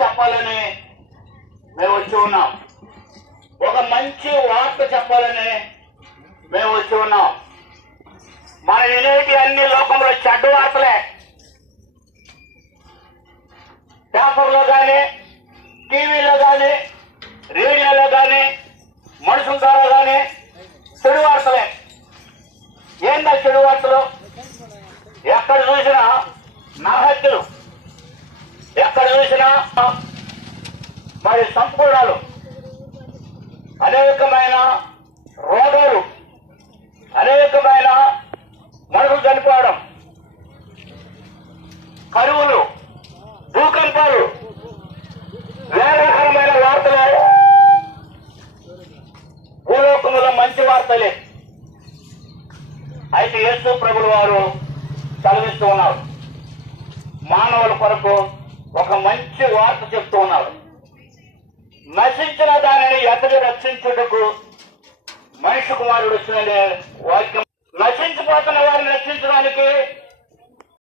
చెప్పాలని మేము వచ్చి ఉన్నాం. ఒక మంచి వార్త చెప్పాలని మేము వచ్చి ఉన్నాం. మన వినేటి అన్ని లోకంలో చెడ్డ వార్తలే. పేపర్లో కానీ, టీవీలో కానీ, రేడియోలో కానీ, మనుషుల ద్వారా కానీ చెడు వార్తలే. ఏందా చెడు వార్తలు? ఎక్కడ చూసినా నరహత్యలు, ఎక్కడ చూసినా మరి సంపూర్ణాలు, అనేకమైన రోగాలు, అనేకమైన మనుషులు చనిపోవడం, కరువులు, భూకంపాలు, వేదకరమైన వార్తలే భూలోకములో మంచి వార్తలే. అయితే యేసు ప్రభుల వారు చదివిస్తూ ఉన్నారు. మానవుల కొరకు ఒక మంచి వార్త చెప్తూ ఉన్నారు. నశించిన దానిని ఎతడి రక్షించుటకు మనిషి కుమారుడు వచ్చిన వాక్యం